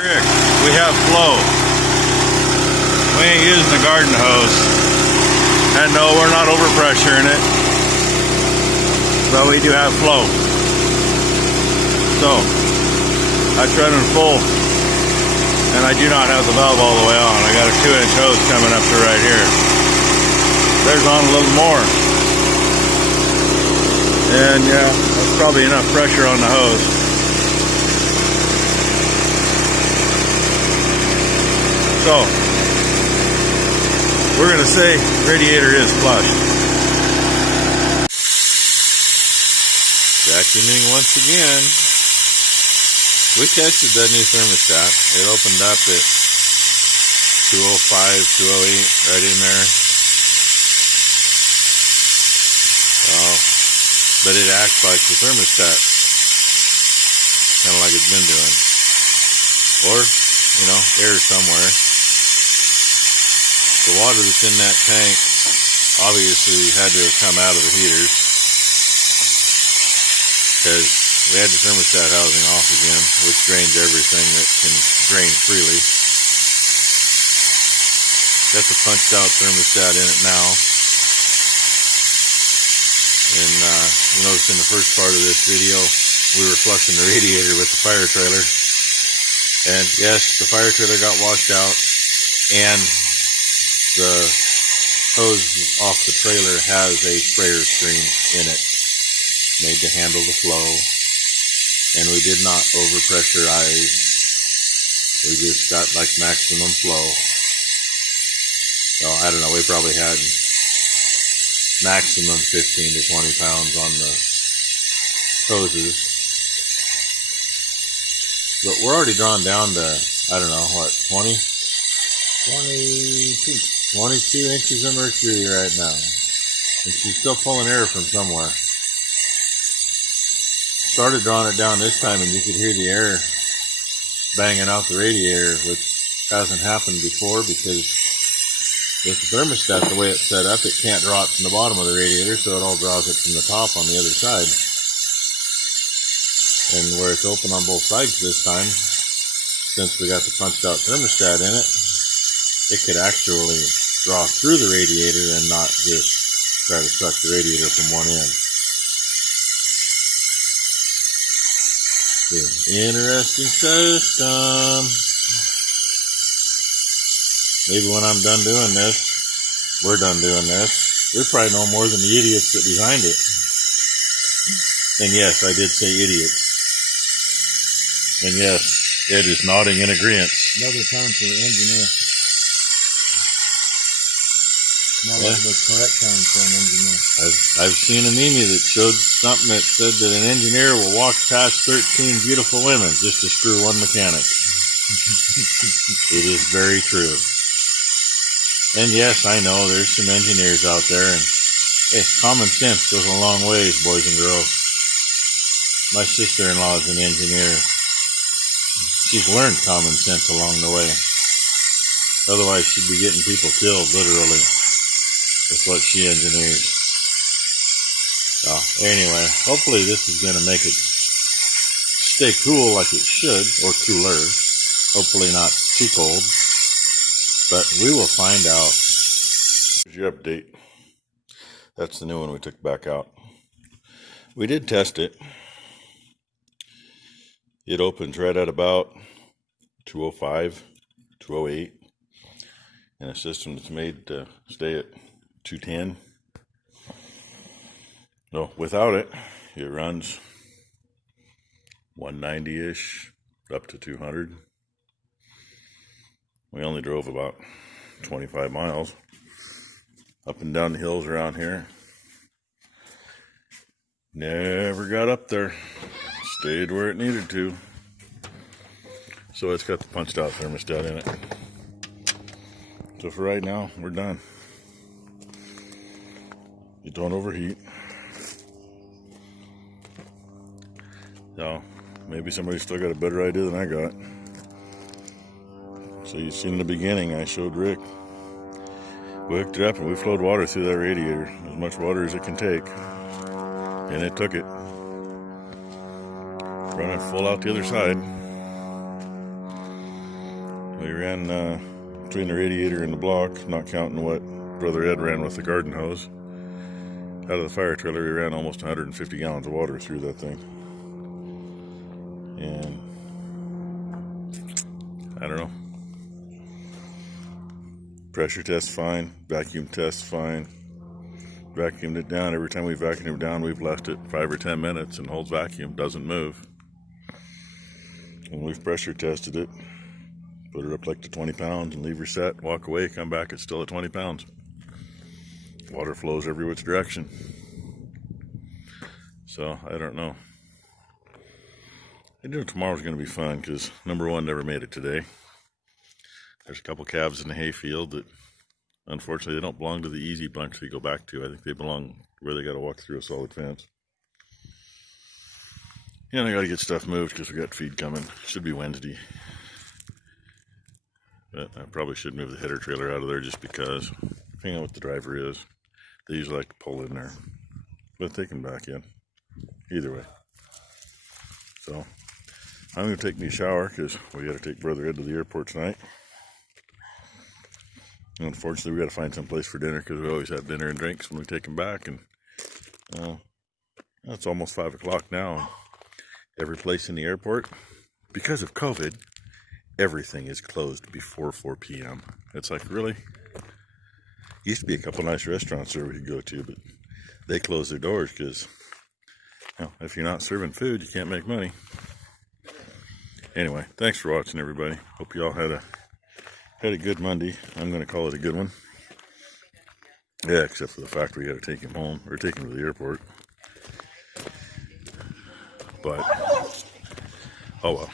Rick, we have flow. We ain't using the garden hose. And no, we're not overpressuring it. But we do have flow. So, that's running full. And I do not have the valve all the way on. I got a 2-inch hose coming up to right here. There's on a little more. And yeah, that's probably enough pressure on the hose. So, we're going to say radiator is flushed. Vacuuming once again. We tested that new thermostat. It opened up at 205, 208, right in there. But it acts like the thermostat, kind of like it's been doing. Or, you know, air somewhere. The water that's in that tank obviously had to have come out of the heaters, because we had the thermostat housing off again, which drains everything that can drain freely. Got the punched out thermostat in it now. And you notice in the first part of this video, we were flushing the radiator with the fire trailer. And yes, the fire trailer got washed out, and the hose off the trailer has a sprayer screen in it, made to handle the flow. And we did not overpressurize. We just got like maximum flow. So I don't know, we probably had maximum 15 to 20 pounds on the hoses. But we're already drawn down to, I don't know, what, 22 inches of mercury right now. And she's still pulling air from somewhere. Started drawing it down this time, and you could hear the air banging out the radiator, which hasn't happened before, because with the thermostat, the way it's set up, it can't draw it from the bottom of the radiator, so it all draws it from the top on the other side. And where it's open on both sides this time, since we got the punched out thermostat in it, it could actually draw through the radiator and not just try to suck the radiator from one end. Yeah, interesting system. Maybe when I'm done doing this, we're done doing this, we probably know more than the idiots that designed it. And yes, I did say idiots. And yes, Ed is nodding in agreement. Another term for engineer. More like the correct term for an engineer. I've seen a meme that showed something that said that an engineer will walk past 13 beautiful women just to screw one mechanic. It is very true. And yes, I know there's some engineers out there, and hey, common sense goes a long ways, boys and girls. My sister-in-law is an engineer. She's learned common sense along the way. Otherwise, she'd be getting people killed, literally, with what she engineers. So, anyway, hopefully this is going to make it stay cool like it should, or cooler. Hopefully not too cold. But we will find out. Here's your update. That's the new one we took back out. We did test it. It opens right at about 205, 208. In a system that's made to stay at 210. No, without it, it runs 190-ish up to 200. We only drove about 25 miles up and down the hills around here. Never got up there. Stayed where it needed to. So it's got the punched out thermostat in it. So for right now, we're done. You don't overheat. So maybe somebody's still got a better idea than I got. So you seen in the beginning, I showed Rick. We hooked it up and we flowed water through that radiator, as much water as it can take. And it took it. Running full out the other side. We ran between the radiator and the block, not counting what Brother Ed ran with the garden hose. Out of the fire trailer, we ran almost 150 gallons of water through that thing. And I don't know. Pressure test fine, vacuum test fine. Vacuumed it down. Every time we vacuumed it down, we've left it 5 or 10 minutes and holds vacuum, doesn't move. When we've pressure tested it, put it up like to 20 pounds and leave her set, walk away, come back, it's still at 20 pounds. Water flows every which direction. So, I don't know. I know tomorrow's going to be fun because number one never made it today. There's a couple calves in the hayfield that unfortunately they don't belong to the easy bunch we go back to. I think they belong where they got to walk through a solid fence. Yeah, and I got to get stuff moved because we got feed coming. Should be Wednesday. But I probably should move the header trailer out of there just because, depending on what the driver is, they usually like to pull in there. But they can back in. Either way. So, I'm going to take me a shower because we got to take Brother Ed to the airport tonight. And unfortunately, we got to find some place for dinner because we always have dinner and drinks when we take him back. And it's almost 5 o'clock now. Every place in the airport, because of COVID, everything is closed before 4 p.m. It's like, really? Used to be a couple nice restaurants there we could go to, but they close their doors because, if you're not serving food, you can't make money. Anyway, thanks for watching, everybody. Hope you all had a good Monday. I'm going to call it a good one. Yeah, except for the fact we got to take him home, or take him to the airport. But, oh well.